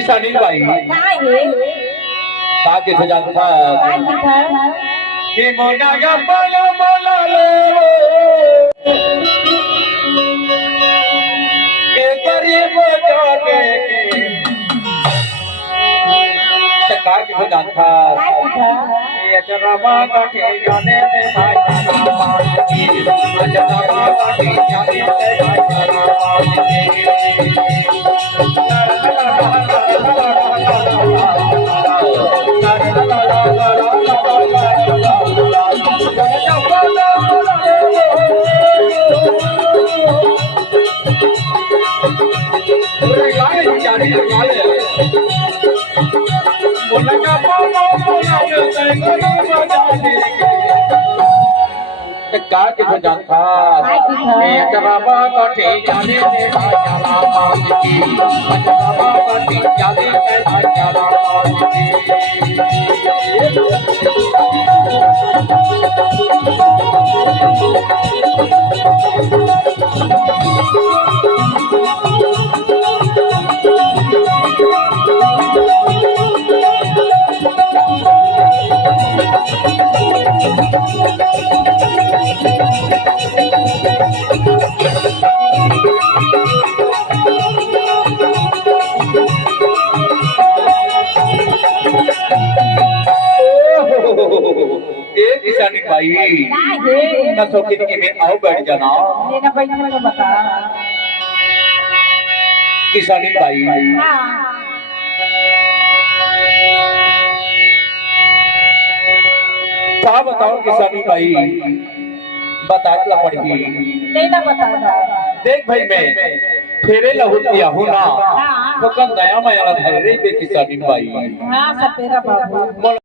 किसानी भाई काय हे का के जानता काय लिखा कि मोना का बोलो बोलो ले के गरीब जाने का के जानता काय लिखा ये चरमा का के जाने दे भाई नाम की चरमा का के जाने दे भाई नाम का के जानता ये चरमा का के जाने दे भाई नाम की चरमा का के जाने दे भाई नाम किसानी भाई काय हे ना तो किनके में आओ बैठ जाना लेना बैठने को बता किसानी भाई हां क्या बताओ किसानी भाई बताला पड़गी लेना बता देख भाई मैं फेरे लहू किया हूं ना हां तो कल नया मैं अलग है रे किसानी भाई हां सपेरा बाबू